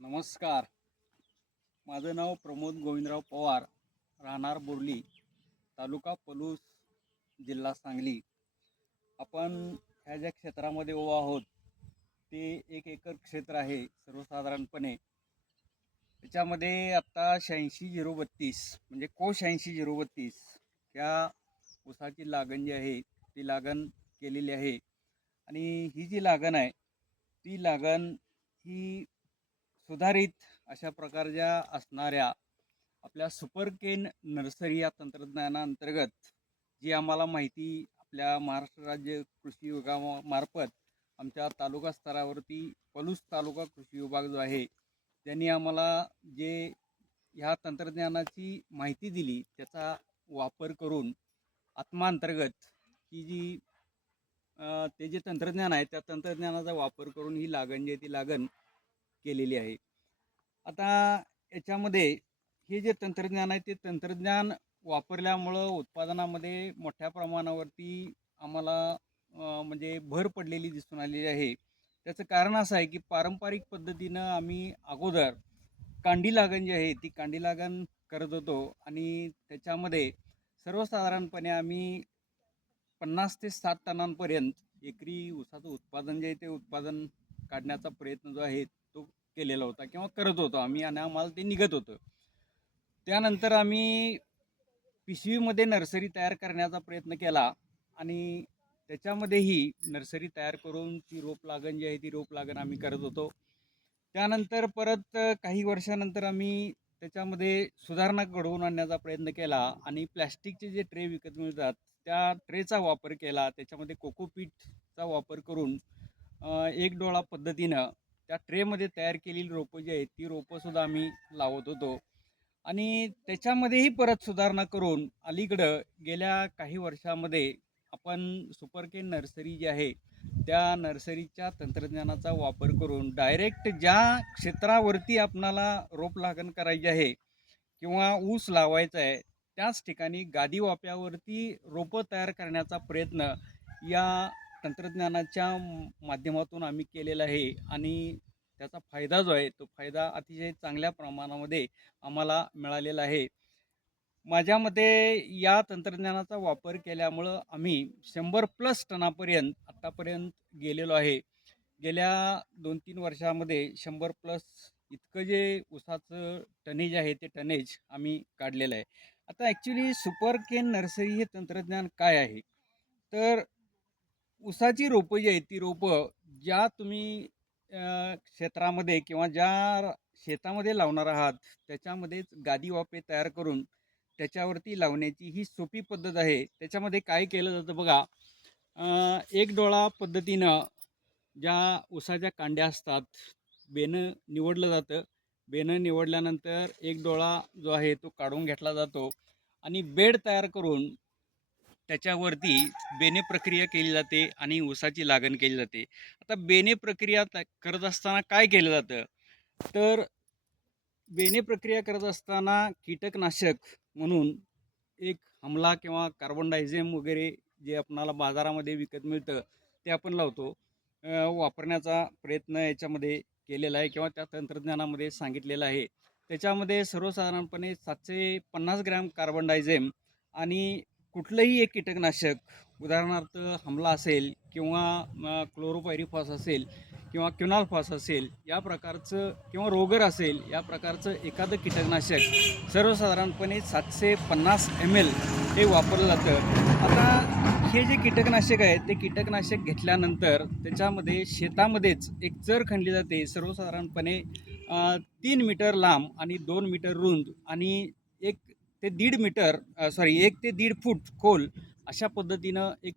नमस्कार. माझं नाव प्रमोद गोविंदराव पवार, राहणार बोर्ली, तालुका पलूस, जिल्हा सांगली. आपण ह्या ज्या क्षेत्रामध्ये उभा आहोत ते 1 एकर क्षेत्र आहे सर्वसाधारणपणे. त्याच्यामध्ये आत्ता 86-032 म्हणजे कोश 86-032 ह्या ऊसाची लागण जी आहे ती लागण केलेली आहे. आणि ही जी लागण आहे ती लागण ही सुधारित अशा प्रकारच्या असणाऱ्या आपल्या सुपरकेन नर्सरी या तंत्रज्ञानाअंतर्गत जी आम्हाला माहिती आपल्या महाराष्ट्र राज्य कृषी विभागामार्फत आमच्या तालुका स्तरावरती पलूस तालुका कृषी विभाग जो आहे त्यांनी आम्हाला जे ह्या तंत्रज्ञानाची माहिती दिली त्याचा वापर करून आत्माअंतर्गत ही जी ते जे तंत्रज्ञान आहे त्या तंत्रज्ञानाचा वापर करून ही लागण जी आहे ती लागण केलेली आहे. आता याच्यामध्ये हे जे तंत्रज्ञान आहे ते तंत्रज्ञान वापरल्यामुळं उत्पादनामध्ये मोठ्या प्रमाणावरती आम्हाला म्हणजे भर पडलेली दिसून आलेली आहे. त्याचं कारण असं आहे की पारंपरिक पद्धतीनं आम्ही अगोदर कांडी लागण जी आहे ती कांडी लागण करत होतो आणि त्याच्यामध्ये सर्वसाधारणपणे आम्ही 50 ते 60 टनांपर्यंत एकरी ऊसाचं उत्पादन जे आहे ते उत्पादन काढण्याचा प्रयत्न जो आहे तो केलेला होता किंवा करत होतो आम्ही आणि आम्हाला ते निघत होतं. त्यानंतर आम्ही पिशवीमध्ये नर्सरी तयार करण्याचा प्रयत्न केला आणि त्याच्यामध्येही नर्सरी तयार करून ती रोप लागण जी आहे ती रोप लागण आम्ही करत होतो. त्यानंतर परत काही वर्षानंतर आम्ही त्याच्यामध्ये सुधारणा घडवून आणण्याचा प्रयत्न केला आणि प्लॅस्टिकचे जे ट्रे विकत मिळतात त्या ट्रेचा वापर केला. त्याच्यामध्ये कोकोपीटचा वापर करून एक डोळा पद्धतीनं त्या ट्रेमध्ये तयार केलेली रोपं जी आहेत ती रोपंसुद्धा आम्ही लावत होतो. आणि त्याच्यामध्येही परत सुधारणा करून अलीकडं गेल्या काही वर्षामध्ये आपण सुपरकेन नर्सरी जी आहे त्या नर्सरीच्या तंत्रज्ञानाचा वापर करून डायरेक्ट ज्या क्षेत्रावरती आपणाला रोप लागण करायची आहे किंवा ऊस लावायचा आहे त्याच ठिकाणी गादी वाप्यावरती रोपं तयार करण्याचा प्रयत्न या तंत्रज्ञानाच्या माध्यमातून आम्ही केलेला आहे. आणि त्याचा फायदा जो आहे तो फायदा अतिशय चांगल्या प्रमाणामध्ये आम्हाला मिळालेला आहे. माझ्या मते या तंत्रज्ञानाचा वापर केल्यामुळं आम्ही 100+ टनापर्यंत आत्तापर्यंत गेलेलो आहे. गेल्या 2-3 वर्षामध्ये 100+ इतकं जे ऊसाचं टनेज आहे ते टनेज आम्ही काढलेलं आहे. आता ॲक्च्युली सुपरकेन नर्सरी हे तंत्रज्ञान काय आहे? तर ऊसाची रोपं जी आहेत ती रोपं ज्या तुम्ही क्षेत्रामध्ये किंवा ज्या शेतामध्ये लावणार आहात त्याच्यामध्येच गादी वाफे तयार करून त्याच्यावरती लावण्याची ही सोपी पद्धत आहे. त्याच्यामध्ये काय केलं जातं बघा, एक डोळा पद्धतीनं ज्या ऊसाच्या कांड्या असतात बेनं निवडलं जातं. बेनं निवडल्यानंतर एक डोळा जो आहे तो काढून घेतला जातो आणि बेड तयार करून त्याच्यावरती बेने प्रक्रिया केली जाते आणि ऊसाची लागण केली जाते. आता बेने प्रक्रिया करत असताना काय केलं जातं? तर बेने प्रक्रिया करत असताना कीटकनाशक म्हणून एक हमला किंवा कार्बन डायझेम वगैरे जे आपणाला बाजारामध्ये विकत मिळतं ते आपण लावतो. वापरण्याचा प्रयत्न याच्यामध्ये केलेला आहे किंवा त्या तंत्रज्ञानामध्ये सांगितलेलं आहे. त्याच्यामध्ये सर्वसाधारणपणे 750 ग्रॅम कार्बन डायझेम आणि कुठलंही एक कीटकनाशक उदाहरणार्थ हमला असेल किंवा क्लोरोपायरीफॉस असेल किंवा क्युनालफॉस असेल या प्रकारचं किंवा रोगर असेल या प्रकारचं एखादं कीटकनाशक सर्वसाधारणपणे 750 ml हे वापरलं जातं. आता हे जे कीटकनाशक आहे ते कीटकनाशक घेतल्यानंतर त्याच्यामध्ये शेतामध्येच एक चर खणली जाते सर्वसाधारणपणे 3 मीटर लांब आणि 2 मीटर रुंद आणि 1 ते 1.5 मीटर 1 ते 1.5 फूट खोल अशा पद्धतीनं एक